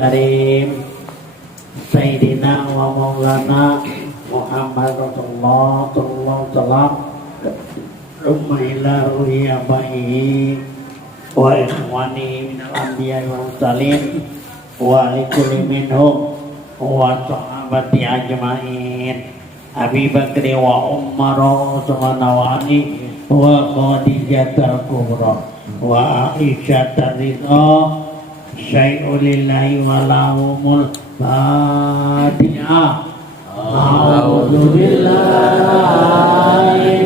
Karim Sayyidina wa Maulana Muhammad Rasulullah Sallallahu Alaihi Wasallam Rumma ila ruhiya bayi wa ikhwani minal anbiya wa mursalin wa likulli minhum wa sahabati ajma'in Abi Bakri wa Umar wa Ali wa Khadijah al-Kubra wa Aisyah al-Ridha Syai'ulillahi walahumul Fatiha. A'udzu billahi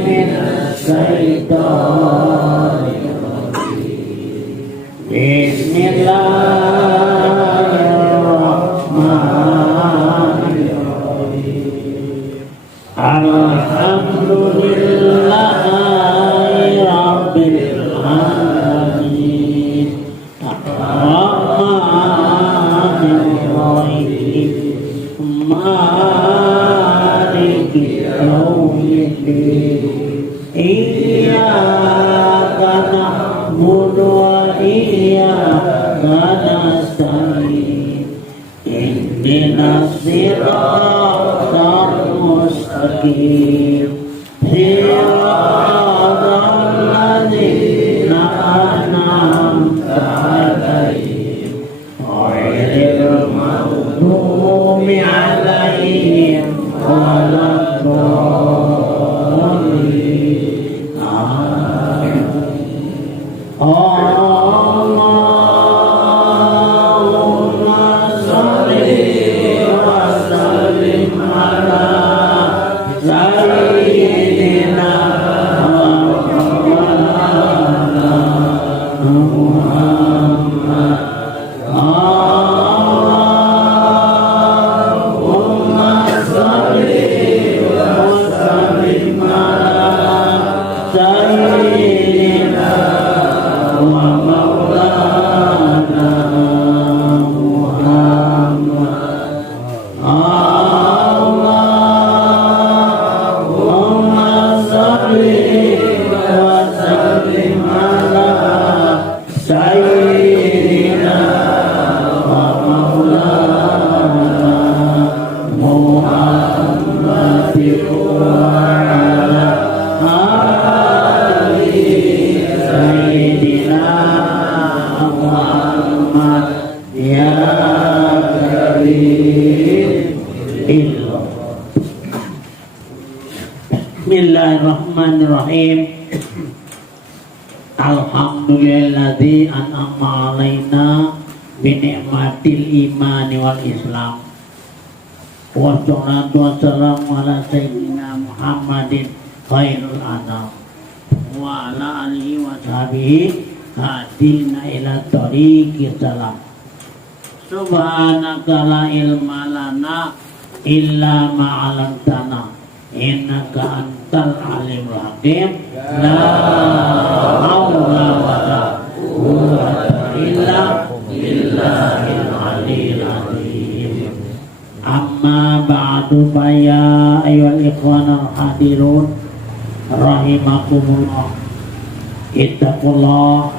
minasy syaithanir rajim. Bismillahirrahmanirrahim. Alhamdulillahi rabbil alamin. Maliki yaumiddin. Iyyaka na'budu wa iyyaka nasta'in. Ihdinas siratal mustaqim. Siratal ladzina an'amta 'alaihim ghairil maghdubi 'alaihim waladdallin. Amin. Allahumma shalli wa sallim ala sayyidina Muhammad. Allahumma shalli wa sallim ala sayyidina wa maulana Muhammad. Allahumma shalli wa sallim ala sayyidina wa maulana Muhammad wa ala ali sayyidina Muhammad ya karim. Bismillahirrahmanirrahim. Alhamdulillahilladzi an'ama 'alaina bi ni'matil imani wal islam. Wassalatu wassalamu ala sayyidina Muhammadin khairul anam wa ala alihi wa sahbihi hadina ila tariqis salam. Subhanaka la ilma lana illa ma 'allamtana innaka antal alimul hakim. La haula wala quwwata illa billahil aliyyil azim. Amma ba'du fa ya ayyuhal ikhwanal hadirun rahimakumullah. Ittaqullah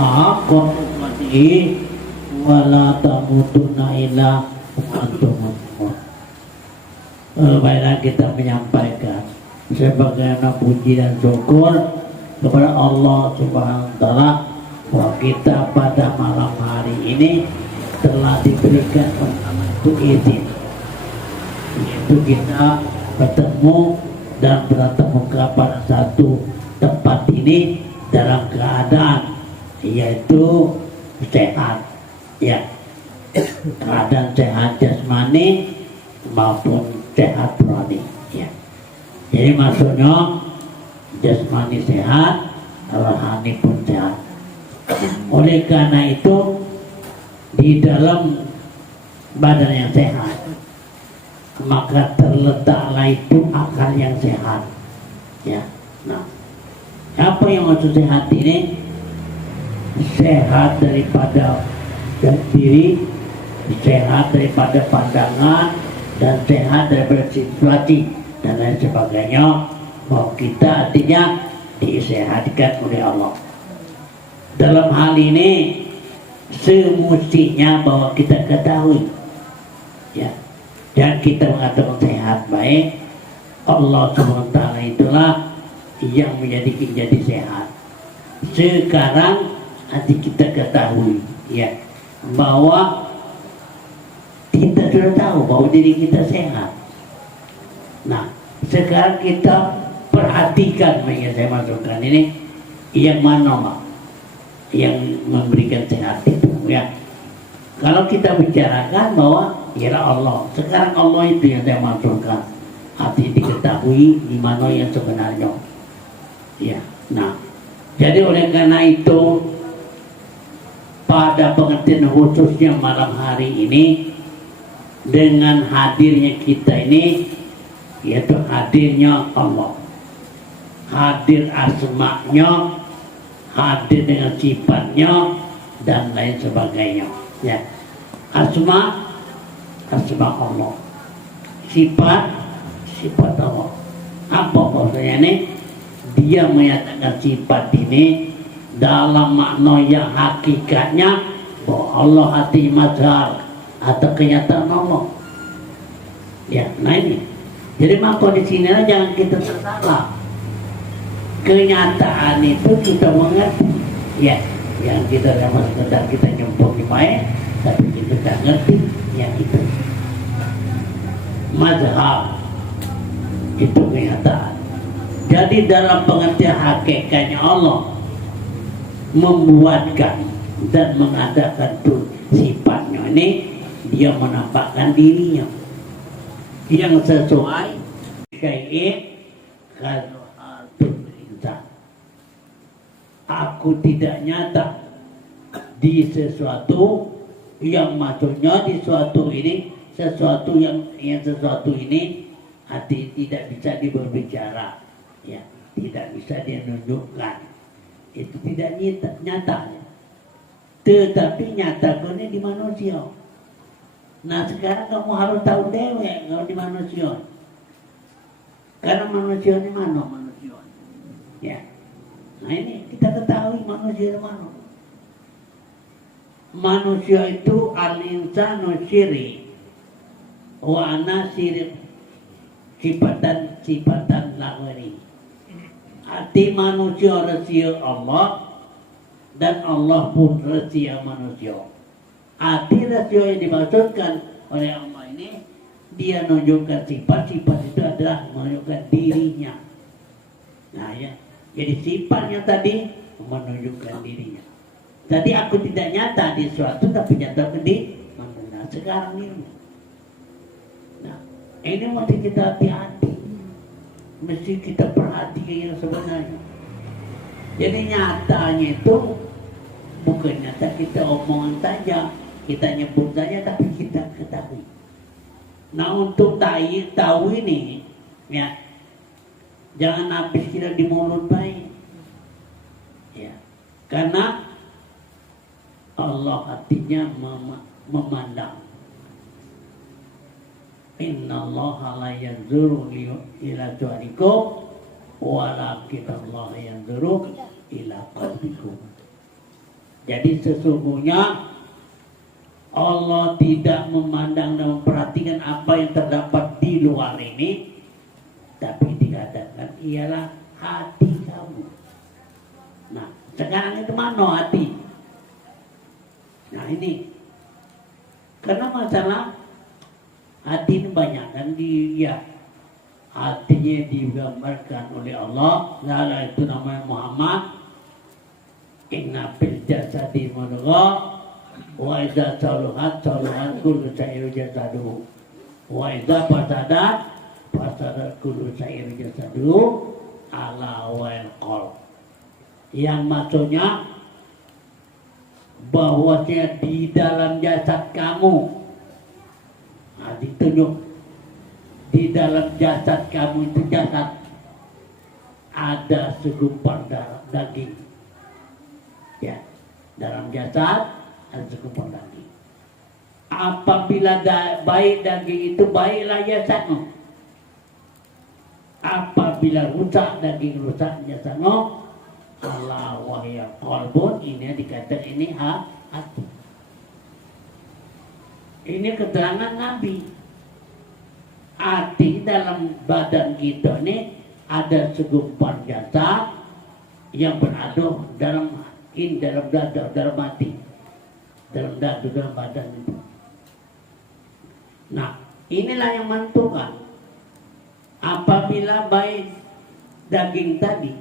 haqqa tuqatih wa la tamutunna illa wa antum muslimun. Baiklah, kita menyampaikan sebagaimana puji dan syukur kepada Allah Subhanahu wa taala bahwa kita pada malam hari ini telah diberikan pertama itu izin, yaitu kita bertemu dan bertemu pada satu tempat ini dalam keadaan yaitu sehat, ya, keadaan sehat jasmani maupun sehat rohani, ya. Jadi maksudnya jasmani sehat, rohani pun sehat. Oleh karena itu di dalam badan yang sehat maka terletaklah itu akal yang sehat, ya. Nah, apa yang maksud sehat ini? Sehat daripada diri, sehat daripada pandangan, dan sehat daripada situasi dan lain sebagainya. Bahwa kita artinya disehatkan oleh Allah. Dalam hal ini semestinya bahwa kita ketahui, ya, dan kita mengatakan sehat baik, Allah SWT itulah yang menjadikan jadi sehat. Sekarang nanti kita ketahui, ya, bahwa kita sudah tahu bahwa diri kita sehat. Nah, sekarang kita perhatikan, yang saya masukkan ini, yang mana Pak? Yang memberikan sehat itu, ya. Kalau kita bicarakan bahwa ialah Allah, sekarang Allah itu yang saya masukkan, hati diketahui di mana yang sebenarnya, ya. Nah, jadi oleh karena itu pada pengertian khususnya malam hari ini, dengan hadirnya kita ini, yaitu hadirnya Allah, hadir asma'nya, hadir dengan sifatnya dan lain sebagainya, ya. Asma Allah, sifat Allah. Apa maksudnya ini? Dia menyatakan sifat ini dalam makna yang hakikatnya bahwa Allah hati mazhar atau kenyataan Allah, ya. Nah ini, jadi maka di sini jangan kita tersalah. Kenyataan itu kita mengerti, ya, yang kita sama sekedar kita nyempuk di baik, tapi kita tak ngerti yang itu mazhab, itu kenyataan. Jadi dalam pengertian hakikatnya Allah membuatkan dan mengadakan tuh sifatnya ini, dia menampakkan dirinya yang sesuai syai'in aku tidak nyata di sesuatu yang maksudnya di sesuatu ini, sesuatu yang sesuatu ini hati tidak bisa diberbicara, ya, tidak bisa ditunjukkan, itu tidak nyata, tetapi nyata ini di manusia. Nah sekarang kamu harus tahu dewek kalau di manusia, karena manusia ini mana manusia, ya. Nah ini kita ketahui manusia itu mana. Manusia itu al-insanu syiri wa ana syiri, sifatan lagari. Hati manusia rahasia Allah dan Allah pun rahasia manusia. Hati rahasia yang dimaksudkan oleh Allah ini, dia menunjukkan sifat itu adalah menunjukkan dirinya. Nah ya, jadi sifatnya tadi menunjukkan dirinya. Tadi aku tidak nyata di suatu, tapi nyata di mana. Sekarang ini. Nah, ini mesti kita hati-hati. Mesti kita perhatikan yang sebenarnya. Jadi nyatanya itu bukan nyata kita omongan saja, kita nyebut saja, tapi kita ketahui. Nah untuk tahu ini, ya, jangan habis kita di mulut baik, ya, karena Allah hatinya memandang. Inna Allah la yanzuru ila suarikum walakin Allah yanzuru ila qalbikum. Jadi sesungguhnya Allah tidak memandang dan memperhatikan apa yang terdapat di luar ini, tapi dikatakan ialah hati kamu. Nah, sekarang itu mana hati? Nah ini, karena masalah hati ini banyak kan hatinya digambarkan oleh Allah. Lalu itu namanya Muhammad. Inna fil jasadi mudghah wa idza saluhat kullu sa'iru jasadu wa idza fasadat kullu sa'iru jasadu ala wal qalb. Yang maksudnya bahwasanya di dalam jasad kamu, nah ditunjuk di dalam jasad kamu itu jasad ada segumpal darah daging, ya, dalam jasad ada segumpal daging. Apabila baik daging itu, baiklah jasadmu. Apabila rusak daging, rusak jasadmu. ala wahya qalbun, ini dikatakan ini hati. Ini keterangan Nabi. Hati dalam badan kita ini ada segumpal jasad yang berada dalam dada, dalam hati, dalam dada, dalam badan itu. Nah, inilah yang menentukan apabila baik daging tadi,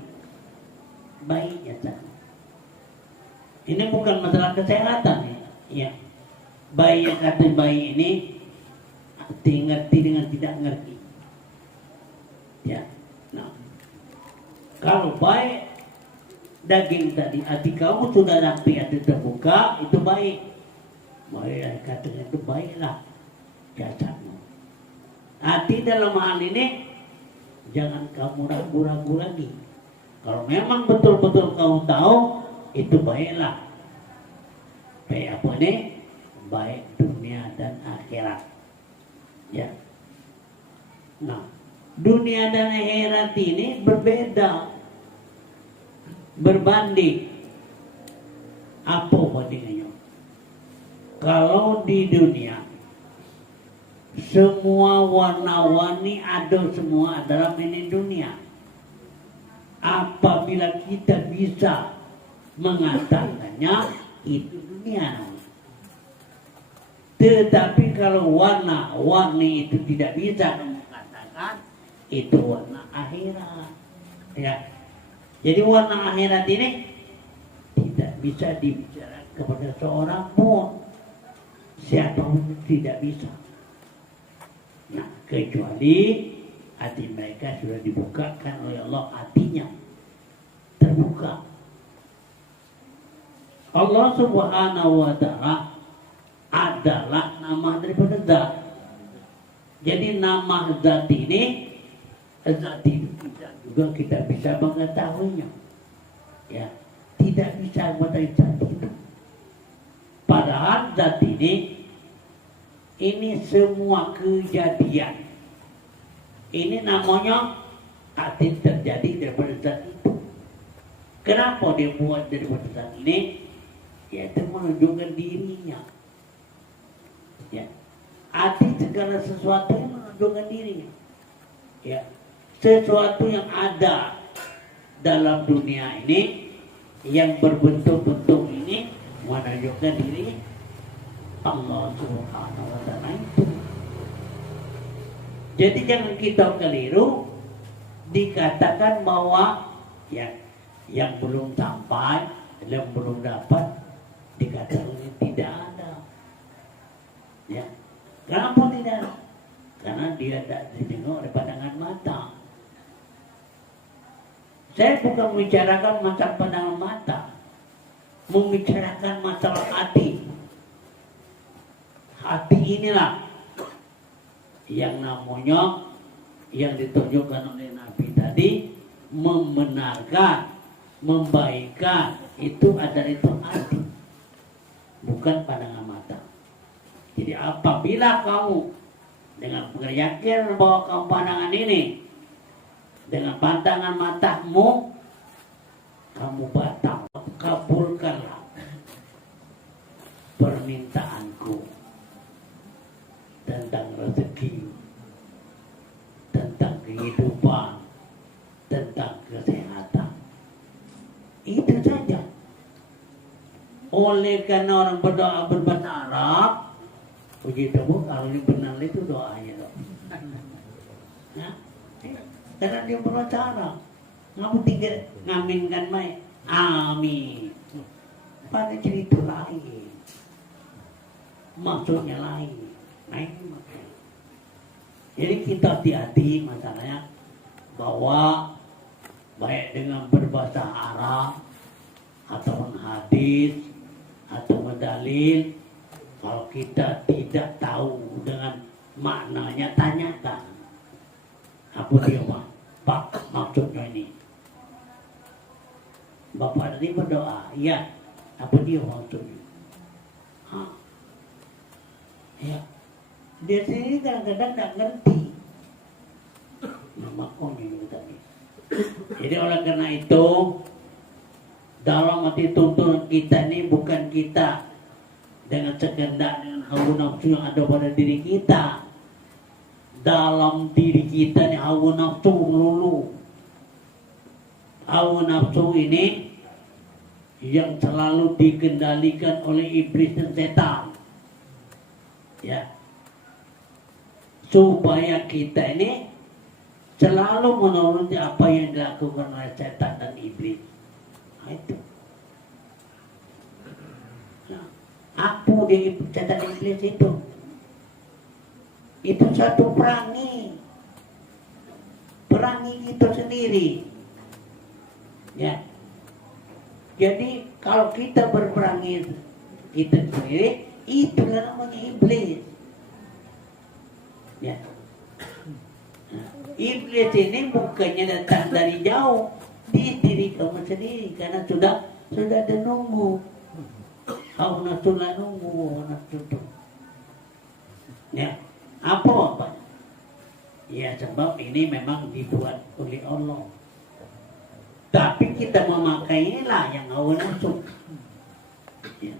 baiknya tadi. Ini bukan masalah kesehatan ya. Bayi yang kata bayi ini ngerti dengan tidak ngerti. Ya. Nah, kalau baik daging tadi, hati kamu sudah rapi, hati terbuka, itu baik. Baik katanya itu baiklah jasadmu. Hati dalam hal ini jangan kamu ragu-ragu lagi. Kalau memang betul-betul kamu tahu, itu baiklah. Baik apa nih? Baik dunia dan akhirat. Ya. Nah, dunia dan akhirat ini berbeda, berbanding. Apa bandingannya? Kalau di dunia semua warna-warni ada semua dalam ini dunia. Apabila kita bisa mengatakannya, itu dunia. Tetapi kalau warna-warni itu tidak bisa mengatakan, itu warna akhirat. Ya. Jadi warna akhirat ini tidak bisa dibicarakan kepada seorang pun. Siapapun tidak bisa. Nah, kecuali hati mereka sudah dibukakan oleh Allah, hatinya terbuka. Allah Subhanahu wa ta'ala adalah nama daripada zat. Jadi nama zat ini, zat itu juga kita bisa mengetahuinya. Ya, tidak bisa mengetahui zat itu. Padahal zat ini semua kejadian. Ini namanya hati terjadi daripada zat itu. Kenapa dia buat daripada zat ini? Yaitu menunjukkan dirinya. Ya. Hati segala sesuatu yang menunjukkan dirinya. Ya. Sesuatu yang ada dalam dunia ini yang berbentuk-bentuk ini menunjukkan diri Allah Subhanahu wa ta'ala itu. Jadi jangan kita keliru dikatakan bahwa ya, yang belum sampai, yang belum dapat dikatakan tidak ada. Ya. Kenapa tidak? Karena dia tidak ditengok oleh pandangan mata. Saya bukan membicarakan masalah pandangan mata, membicarakan masalah hati. Hati inilah yang namanya yang ditunjukkan oleh Nabi tadi, membenarkan, membaikkan, itu adalah itu hati, bukan pandangan mata. Jadi apabila kamu dengan yakin bahwa kamu pandangan ini dengan pandangan matamu, kamu batal, kabulkanlah permintaanku tentang rezeki, tentang kehidupan, tentang kesehatan. Itu saja. Oleh karena orang berdoa berbahasa Arab, puji Tuhan, kalau ini benar itu doanya dong. Nah, karena dia berbahasa Arab, kamu tinggal ngaminkan baik, amin. Pada cerita lain, maksudnya lain. Nah, ini makanya. Jadi kita hati-hati masalahnya bahwa baik dengan berbahasa Arab atau hadis atau dalil, kalau kita tidak tahu dengan maknanya, tanyakan. Apa dia Pak? Maksudnya ini. Bapak tadi berdoa, ya. Apa dia maksudnya? Hah? Ya. Dia sendiri kadang-kadang tidak ngerti. Nah, makanya itu tadi. Jadi oleh karena itu, dalam arti tuntunan kita ini bukan kita dengan sekehendak dengan hawa nafsu yang ada pada diri kita. Dalam diri kita ini hawa nafsu melulu. Hawa nafsu ini yang selalu dikendalikan oleh iblis dan setan. Ya. Supaya kita ini selalu menuruti apa yang dilakukan oleh setan dan iblis. Nah, itu. Nah, apa dia setan dan iblis itu? Itu satu perangi kita sendiri. Ya. Jadi kalau kita berperangi kita sendiri, itulah namanya iblis. Ya. Nah, iblis ini bukannya datang dari jauh, di diri kamu sendiri karena sudah ada nunggu. Kau nasulah nunggu nafsu itu. Ya, apa? Ya sebab ini memang dibuat oleh Allah. Tapi kita memakainya yang hawa nafsu. Ya.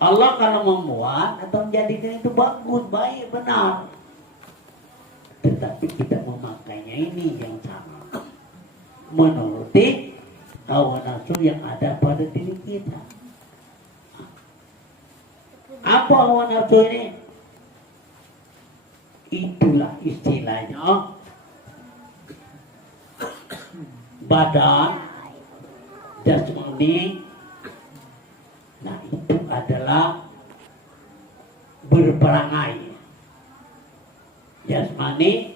Allah kalau membuat atau menjadikan itu bagus, baik, benar. Tetapi kita memakainya ini yang sama. Menuruti hawa nafsu yang ada pada diri kita. Apa hawa nafsu ini? Itulah istilahnya badan jasmani. Nah itu adalah berperangai. Jasmani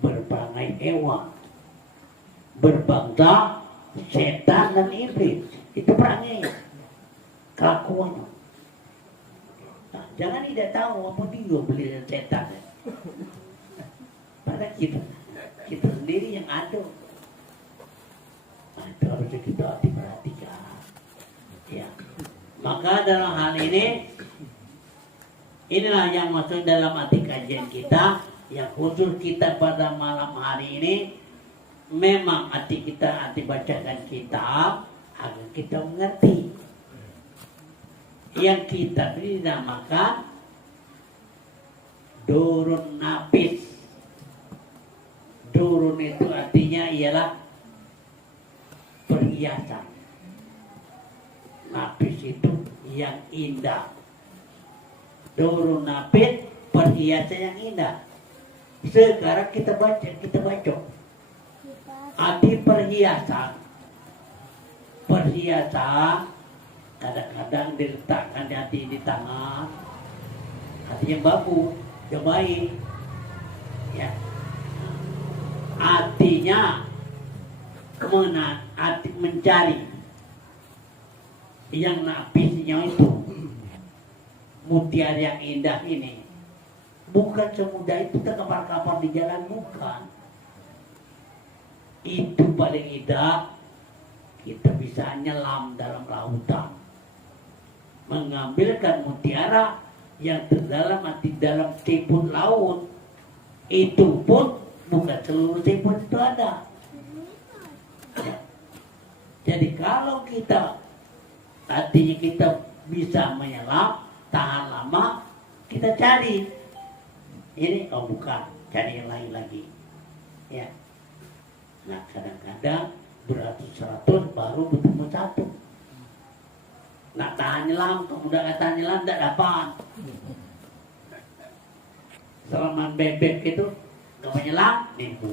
berperangai hewan, berbangsa setan dan iblis. Itu perangai kelakuannya. Nah, jangan tidak tahu apa dia beli setan. Pada kita sendiri yang ada. Nah, itu harus kita perhatikan. Ya. Maka dalam hal ini, inilah yang masuk dalam arti kajian kita, yang khusus kita pada malam hari ini. Memang arti bacakan kitab agar kita mengerti. Yang kita dinamakan durun nafis. Durun itu artinya ialah perhiasan. Nafis itu yang indah. Durun nafis, perhiasan yang indah. Sekarang kita baca. Arti perhiasan kadang-kadang diletakkan di hati di tangan. Hati yang bagus, yang baik. Ya. Artinya mencari yang nafisnya itu, mutiara yang indah ini. Bukan semudah itu terkapar-kapar di jalan, bukan. Itu paling indah. Kita bisa nyelam dalam lautan, mengambilkan mutiara yang terdalam dalam siput laut. Itu pun bukan seluruh siput itu ada. Ya. Jadi kalau artinya kita bisa menyelam, tahan lama, kita cari. Ini bukan, cari yang lain lagi. Ya. Nah kadang-kadang beratus-ratus baru bertemu satu. Nak tahan nyelam, kemudian nggak tahan nyelam, tidak dapat. Selama bebek itu, kalau nyelam, nipu.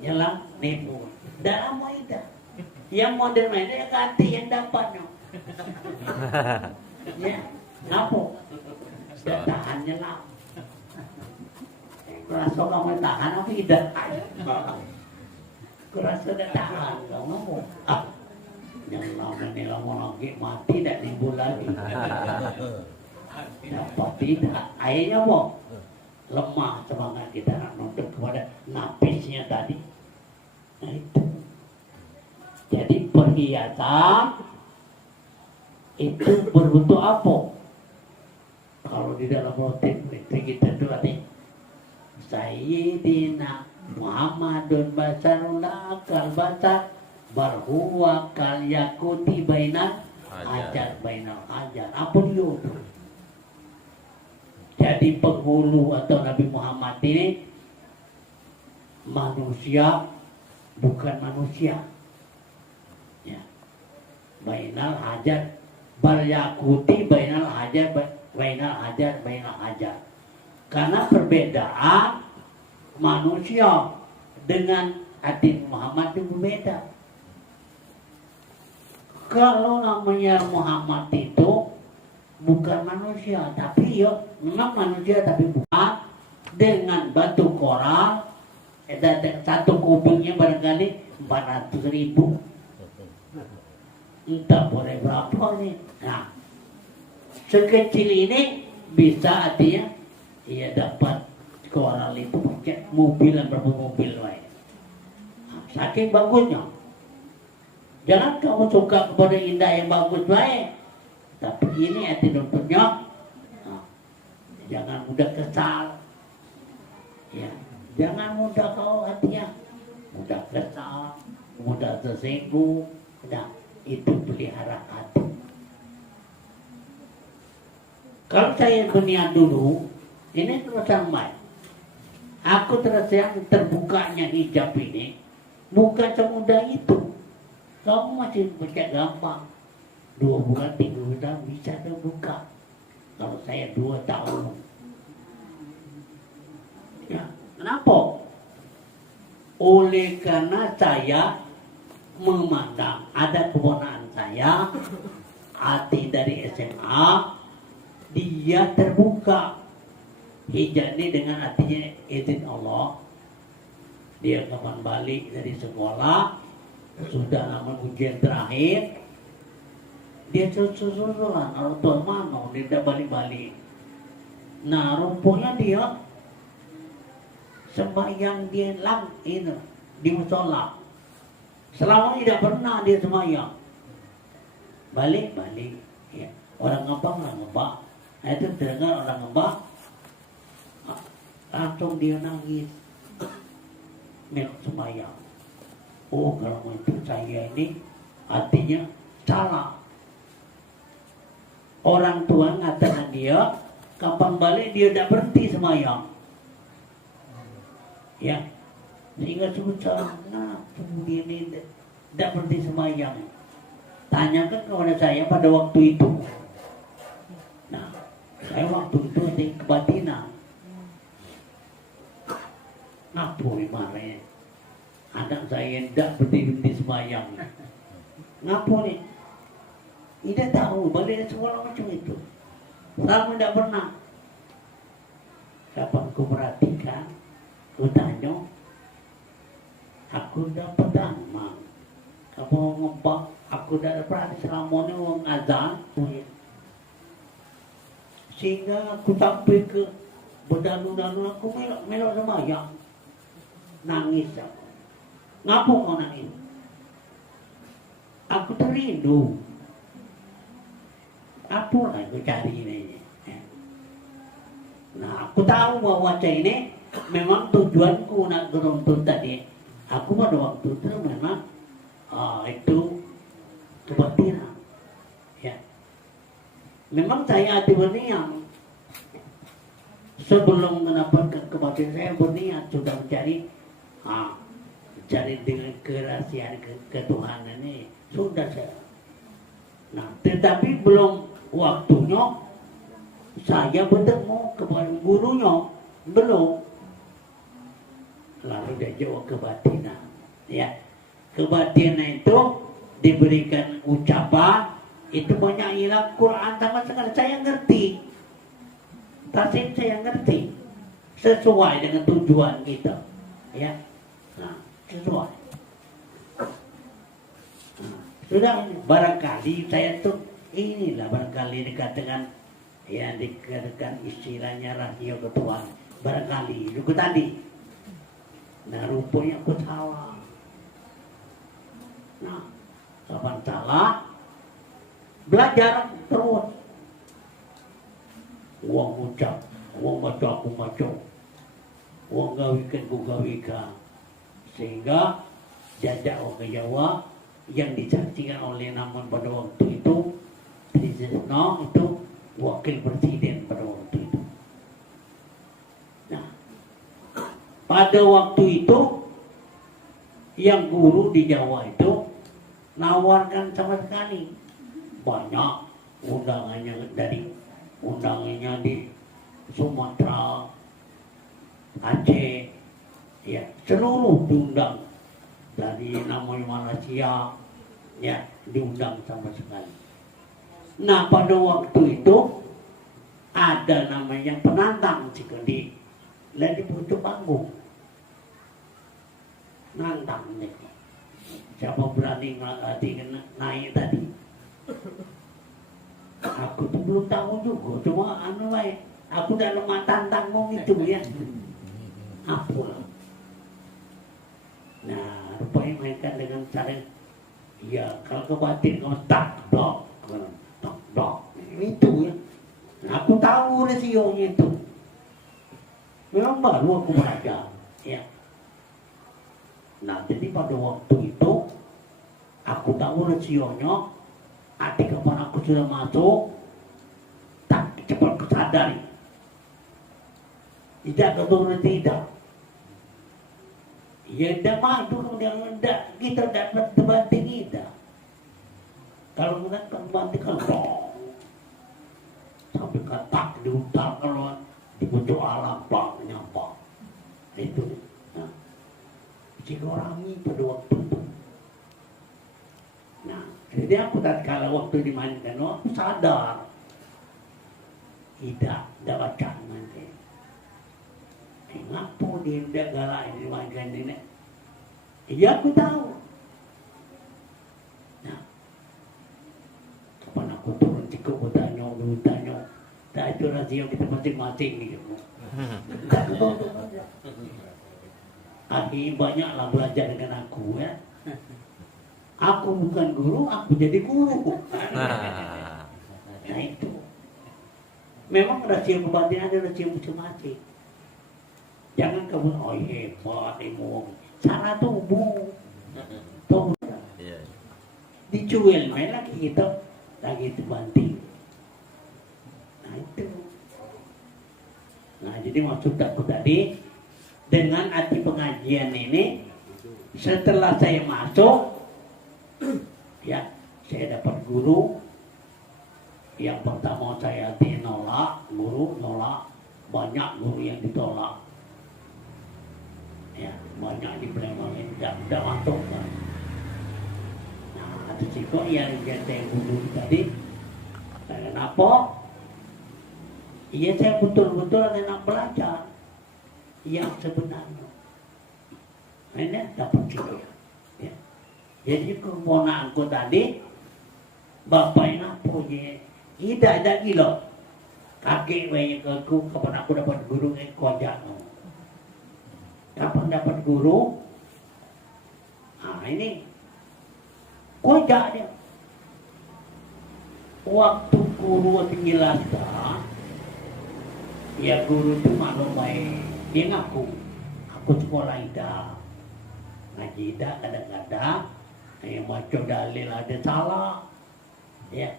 Nyelam, nipu. Dalam itu. Yang modern itu ya ganti yang dapatnya. Ya, ngapa? Tidak tahan nyelam. Kurasa kamu tahan apa tidak? Kurasa tidak tahan, kamu ngomong. Yang lama lagi mati tidak timbul lagi. Dapat tidak? Akhirnya apa? Lemah semangat kita nak nuntut kepada nafisnya tadi. Nah itu. Jadi perhiasan itu berbentuk apa? Kalau di dalam motif kita itu artinya Sayyidina Muhammadun Basarul Akal Basar Barhuwa kal yakuti bainal hajar bainal hajar. Apa dia tu? Jadi penghulu atau Nabi Muhammad ini manusia bukan manusia. Ya. Bainal hajar bal yakuti bainal hajar bainal hajar. Karena perbedaan manusia dengan hati Muhammad itu berbeda. Kalau namanya Muhammad itu bukan manusia, tapi ya memang manusia tapi bukan, dengan batu koral, satu kubiknya barangkali 400.000, entah boleh berapa nih. Nah, sekecil ini bisa artinya ia dapat koral itu pakai mobilan berapa mobil lain. Saking bagusnya. Jangan kamu suka kepada indah yang bagus baik, tapi ini arti nuntutnya. Jangan mudah kesal, ya. Jangan mudah kau artinya mudah kesal, mudah tersinggung. Nah, itu pelihara hati. Kalau saya berniat dulu, ini terus sampai. Aku terasa terbukanya hijab ini bukan semudah itu. Kamu masih baca gampang. 2 bulan, 3 bulan bisa terbuka. Kalau saya 2 tahun. Ya, kenapa? Oleh karena saya memandang ada keponakan saya, hati dari SMA, dia terbuka. Hijab ini dengan artinya izin Allah. Dia kapan balik dari sekolah, sudah lama ujian terakhir, dia susul-susulan orang tua mana, dia tidak balik-balik. Nah, rupanya dia sembahyang dia ini di musola. Selama ini tidak pernah dia sembahyang. Balik-balik, ya. Orang ngembang. Nah, itu dengar orang ngembang, langsung dia nangis, melok sembahyang. Oh, kalau itu saya ini artinya salah. Orang tua mengatakan dia, kapan balik dia tidak berhenti sembahyang. Ya, sehingga susah. Nah, dia ini tidak berhenti sembahyang. Tanyakan kepada saya pada waktu itu. Nah, saya waktu itu di kebatinan. Ngapu marah. Anak saya tidak berhenti sembahyang. Ngapu nih? Tidak tahu, balik sekolah macam itu. Selama tidak pernah. Kapan aku perhatikan, aku tanya, aku dapat aman. Kamu ngembang, aku tidak perhati selama ini orang azan. Sehingga aku sampai ke berdalu-dalu, aku melok sembahyang. Nangis aku. Ngapa kau nangis? Aku terindu. Apa lah aku cari ini? Nah, aku tahu bahwa ini memang tujuanku nak geruntut tadi. Aku pada waktu itu memang itu kebatinan. Ya. Memang saya hati berniat. Sebelum mendapatkan kebatinan saya berniat sudah mencari cari dengan kerahasiaan ketuhanan ini sudah saya. Nah, tetapi belum waktunya saya bertemu kepada gurunya, belum. Lalu dia jawab kebatinan. Ya, kebatinan itu diberikan ucapan, itu banyak hilang Quran sama sekali saya ngerti. Tapi saya ngerti sesuai dengan tujuan kita. Ya. Nah, sesuai. Nah, sudah barangkali saya tuh inilah barangkali dikatakan ya dikatakan istilahnya rasio ketuaan. Barangkali itu tadi. Nah, rupanya aku salah. Nah, kapan salah? Belajar terus. Uang ucap, uang baca aku baca, uang gawikan ku gawikan. Sehingga jajak orang Jawa yang disaksikan oleh namun pada waktu itu Trisno itu wakil presiden pada waktu itu. Nah, pada waktu itu yang guru di Jawa itu nawarkan sama sekali banyak undangannya di Sumatera, Aceh, ya seluruh diundang dari namanya Malaysia, ya diundang sama sekali. Nah pada waktu itu ada namanya penantang sekali, lagi butuh panggung, nantang nih. Siapa berani naik tadi? Aku tuh belum tahu juga, cuma aku udah lemah tantangmu itu ya. Apa? Nah, rupanya mainkan dengan cara ya kalau kebatin kamu tak dok, itu ya. Nah, aku tahu rasionya itu. Memang baru aku belajar, ya. Nah, jadi pada waktu itu aku tahu rasionya. Hati kapan aku sudah masuk, tak cepat kesadari. Tidak keturunan tidak. Ya tidak maju kemudian tidak kita dapat terbanting tidak. Kalau bukan terbanting kan sampai katak diutar kalau dibutuh alam pak nyapa itu. Nah, psikologi pada waktu itu. Nah, jadi aku tatkala waktu dimainkan, aku sadar tidak baca nanti. Ngapu dia tidak galak ini dimainkan ini? Iya aku tahu. Nah, kapan aku turun cukup bertanya, tak itu rahasia kita masing-masing gitu. Tak betul. Akhirnya banyaklah belajar dengan aku ya. Aku bukan guru, aku jadi guru. Nah itu. Memang rahasia kebatinan ada rahasia masing-masing. Jangan kamu hebat ilmu. Cara tubuh. Tubuh. Dijual main lagi kita lagi terbanting. Nah itu. Nah jadi maksud aku tadi dengan arti pengajian ini setelah saya masuk ya, saya dapat guru. Yang pertama saya dinolak, guru nolak, banyak guru yang ditolak. Ya, banyak di Palembang yang tidak masuk kan. Nah, ada cikgu yang saya guru tadi. Kenapa? Iya saya betul-betul nak belajar yang sebenarnya. Ini dapat cikgu. Ya. Jadi keponaanku tadi, bapaknya punya, tidak gila. Kakek banyak aku, kapan aku dapat guru yang kojak. Kapan dapat guru? Nah ini, kojak dia. Waktu guru menjelaskan, ya guru itu maklum baik. Dia ngaku, aku sekolah ida. Ngaji ida kadang-kadang. Yang macam dalil ada salah, ya.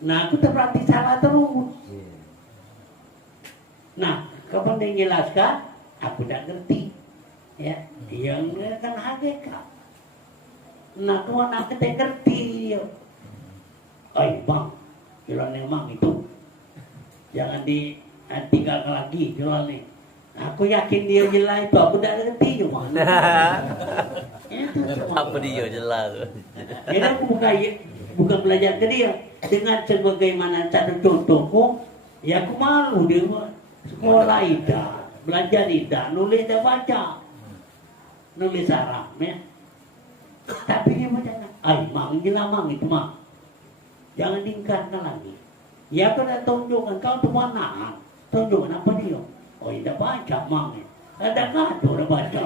Nah aku terperhati salah terus. Nah kapan dia jelaskan, aku tidak ngerti, ya. Yang kan hakikat. Nah kawan aku tidak ngerti. Bang, jalan memang itu jangan ditinggalkan lagi jalan ini. Aku yakin dia jelas itu, aku tidak ngerti cuma. Apa dia jelas? Jadi aku bukan belajar ke dia dengan sebagaimana cara contohku, ya aku malu dia sekolah ida, belajar ida, nulis dan baca, nulis Arab ya. Tapi dia macam, mang jelamang itu mang, jangan diingkarkan lagi. Ya aku dah tunjukkan kau tu mana, tunjukkan apa dia. Oh, ida baca mang, ada ngatur dah baca.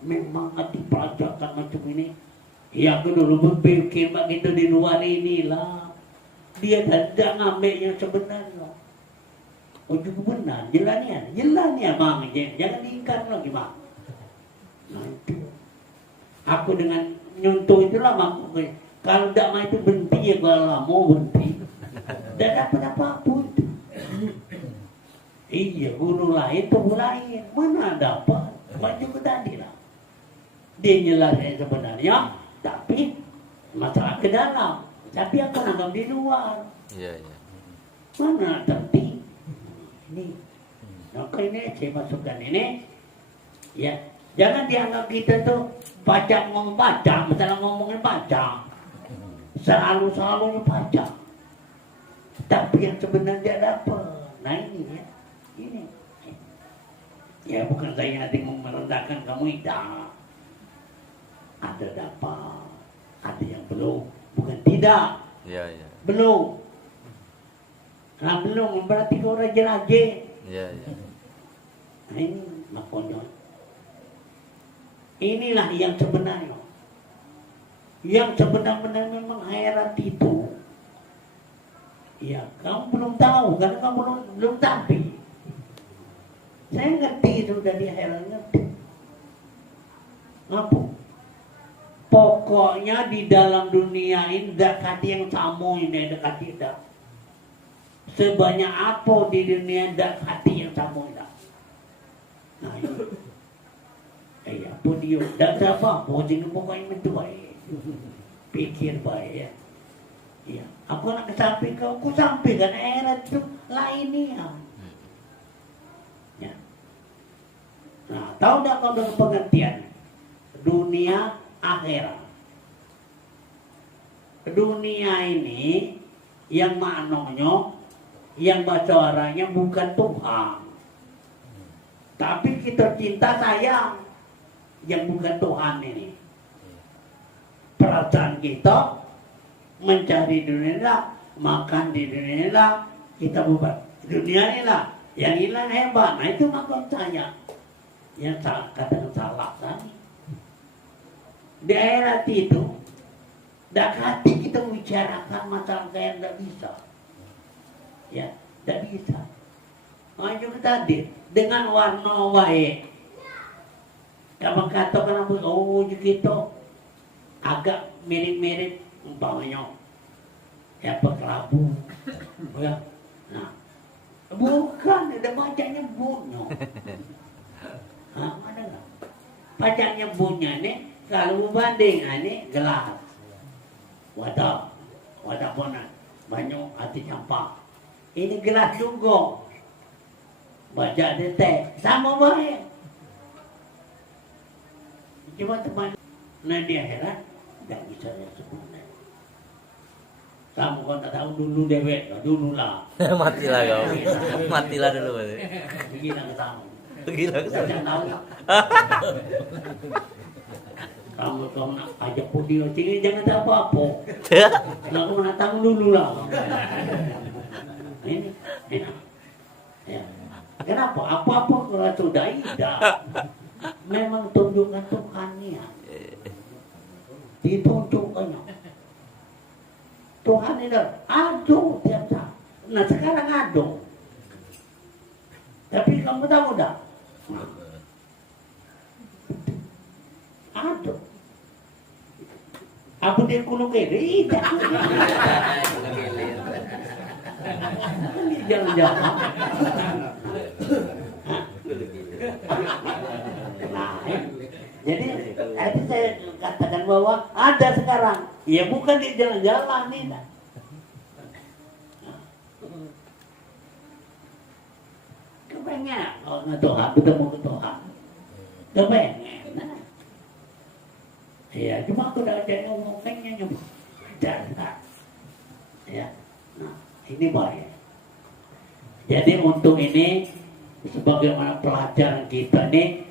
Memang hati pelajaran macam ini. Ya aku dulu berpikir begitu di luar inilah. Dia tidak ngambil yang sebenarnya. Oh juga benar, jelasnya bang, jangan diingkar lagi bang. Nah itu. Aku dengan nyuntuh itulah mampu. Kalau tidak mau itu berhenti ya, kalau mau berhenti. Tidak dapat apa-apa itu. Iya, guru lain, tubuh lain. Mana dapat? Baju ke tadi lah. Dia nyelarin sebenarnya, tapi masalah ke dalam. Tapi aku nanggap di luar. Iya, iya. Mana tertib? Ini. Maka ini saya masukkan ini. Ya, jangan dianggap kita tuh baca ngomong baca, misalnya ngomongin baca. Selalu baca. Tapi yang sebenarnya dapat. Nah ini ya. Ini. Ya bukan saya nanti merendahkan kamu, tidak. Ada dapat, ada yang belum. Bukan tidak. Iya, iya. Belum. Nah belum berarti kau rajin-rajin. Iya, iya. Nah ini makanya. Inilah yang sebenarnya. Yang sebenar-benar memang heran itu. Ya, kamu belum tahu karena kamu belum tampil. Saya ngerti itu dari heran ngerti. Ngapa? Pokoknya di dalam dunia ini dekat yang sama ini dekat tidak. Sebanyak apa di dunia dekat yang sama ini. Nah ini. Apa dia? Tak apa. Pokoknya itu baik. Pikir baik ya. Ya, aku nak sampai kau, aku sampai kan akhirat itu lainnya. Ya. Nah, tahu tak kau dengan pengertian dunia akhirat? Dunia ini yang maknanya, yang baca orangnya bukan Tuhan, tapi kita cinta sayang yang bukan Tuhan ini. Perasaan kita mencari dunia lah, makan di dunia lah, kita buat dunia ini lah, yang hilang hebat. Nah itu maksud saya, yang kadang salah kan. Di akhirat itu, dak hati kita membicarakan masalah yang tidak bisa, ya, tidak bisa. Nah juga tadi dengan warna baik, kamu katakan apa? Oh gitu, agak mirip-mirip. Umpamanya ya berkelabu ya. Nah bukan, ada bacanya bunyo. Ada nggak bacanya bunyo nih? Kalau banding ini gelas wadah bonan banyak hati campak, ini gelas juga baca detek sama baik. Cuma teman nah di akhirat nggak bisa sebut. Kamu kan tak tahu dulu dewek, dulu lah. Matilah kau. Matilah dulu berarti. Gila ke tahu. Gila ke tahu. Jangan tahu. Kamu nak ajak video sini jangan tahu apa-apa. Nah, kamu nak tahu dulu lah. Ini. Ya. Kenapa? Apa-apa kalau sudah tidak. Memang tunjukkan Tuhannya. Ditunjukkannya. Tuhan itu adu tiap saat. Nah sekarang adu. Tapi kamu tahu dah? Adu. Aku dia kulo kiri. Jalan-jalan. Nah, jadi tadi saya katakan bahwa ada sekarang. Ya bukan di jalan-jalan nih. Kepengen kalau nggak Tuhan, ketemu ke Tuhan. Kepengen. Nah. Ya cuma aku udah ada ngomongnya cuma jangan. Ya. Nah ini bahaya. Jadi untuk ini sebagaimana pelajaran kita nih,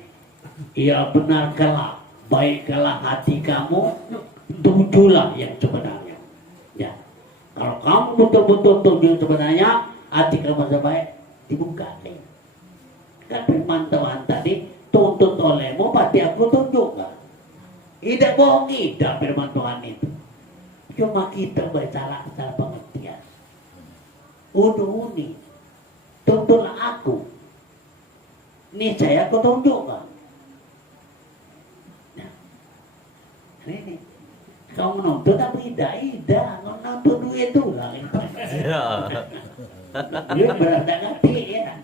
ya benarkanlah, baiklah hati kamu. Tujulah yang sebenarnya. Ya. Kalau kamu betul-betul tujuh sebenarnya, hati kamu sebaik dibuka. Kan firman Tuhan tadi, tuntut olehmu pasti aku tunjukkan. Tidak bohong, tidak firman Tuhan itu. Cuma kita bersalah pengertian. Uni, tuntutlah aku. Ini saya aku tunjukkan. Ini kau menuntut tapi tidak menuntut duit itu lah. Iya. Duit berada ganti ya.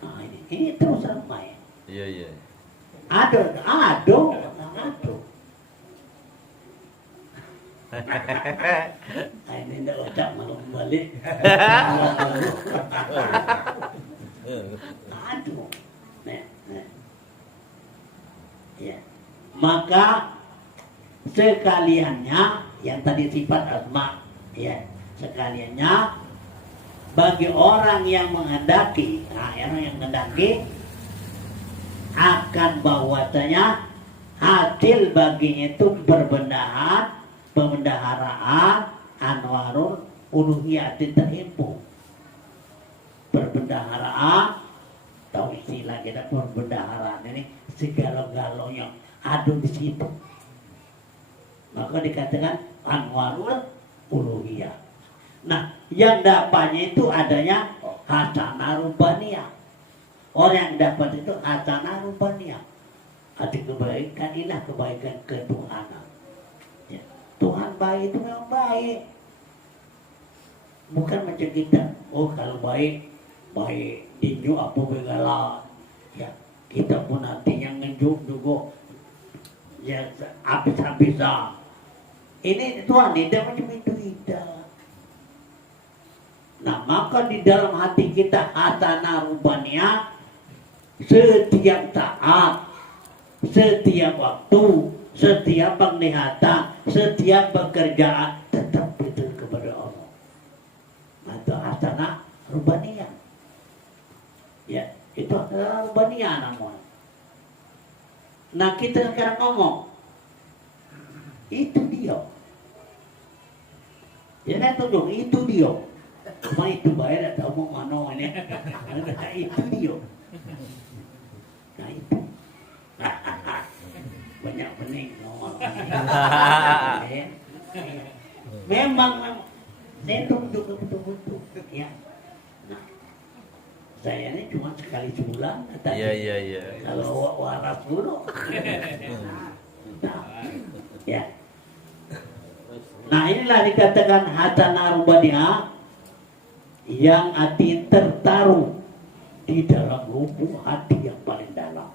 Nah, ini terus ramai. Iya, iya. Aduh. Ini tidak otak malu balik. Aduh. Nah. Ya. Maka sekaliannya yang tadi sifat asma, ya, sekaliannya bagi orang yang menghendaki, orang yang menghendaki akan bahwasanya hasil baginya itu pembendaharaan anwarul uluhiyah terhimpu. Perbendaharaan, tahu istilah kita perbendaharaan ini segala-galanya ada di situ. Maka dikatakan anwarul uluhiyah. Nah, yang dapatnya itu adanya hasanah rubaniyah. Orang yang dapat itu hasanah rubaniyah. Arti kebaikan inilah kebaikan ketuhanan. Ya. Tuhan baik itu memang baik. Bukan macam kita. Oh, kalau baik tinju apa begala. Ya, kita pun nantinya ngejuk juga. Ya, habis-habisan. Ini Tuhan tidak macam itu tidak. Nah, maka di dalam hati kita hasanah rubaniyah, setiap saat, setiap waktu, setiap penglihatan, setiap pekerjaan tetap itu kepada Allah. Atau hasanah rubaniyah. Ya, itu hasanah rubaniyah namanya. Nah, kita sekarang ngomong, itu dia. Ya, saya tunjuk, itu dia. Cuma itu bayar tak tahu mau mana ini. Itu dia. Nah itu. Banyak bening ngomong. Memang saya tunjuk betul-betul. Ya. Nah, saya ini cuma sekali sebulan. Iya. Kalau waras dulu. Nah, ya. Nah, inilah dikatakan hasanah rubaniyah yang hati tertaruh di dalam lubuk hati yang paling dalam.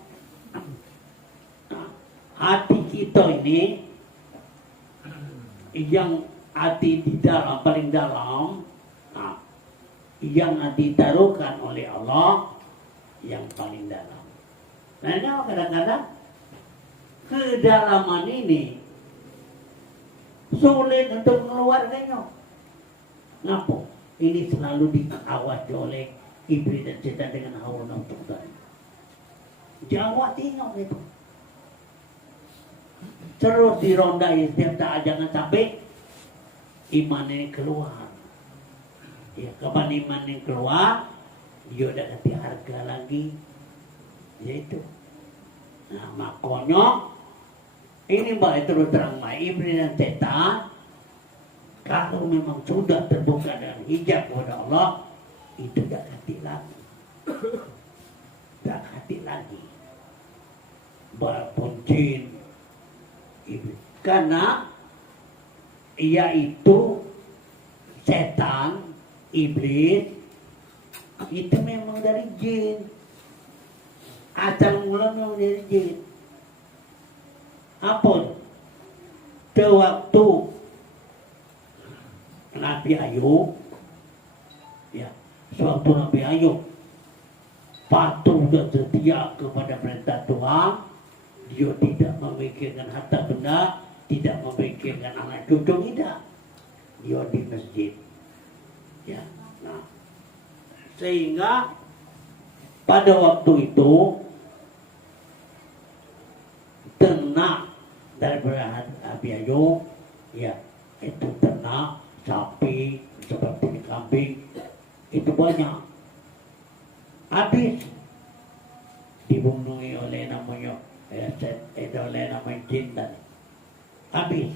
Nah, hati kita ini yang hati di dalam paling dalam, nah, yang ditaruhkan oleh Allah yang paling dalam. Nah, ini kadang-kadang kedalaman ini sulit untuk mengeluarkannya. Ngapa? Ini selalu diawasi oleh iblis dan setan dengan hawa nafsu tadi. Jawa tengok itu. Terus dirondai setiap saat, jangan sampai iman ini keluar. Ya, kapan iman ini keluar, dia udah ganti harga lagi. Yaitu. Nah, makanya ini mbak terus terang iblis dan setan. Kalau memang sudah terbuka dengan hijab kepada Allah, itu tak hati lagi. Tak hati lagi. Walaupun jin. Karena yaitu setan, iblis, itu memang dari jin. Asal mula memang dari jin. Apa? Sewaktu Nabi Ayub, ya, suatu Nabi Ayub patuh dan setia kepada perintah Tuhan, dia tidak memikirkan harta benda, tidak memikirkan anak cucu, tidak. Dia di masjid, ya. Nah, sehingga pada waktu itu ternak daripada Nabi Ayub, ya, itu ternak sapi, seperti kambing, itu banyak. Habis dibunuh oleh namanya oleh namanya jin tadi. Habis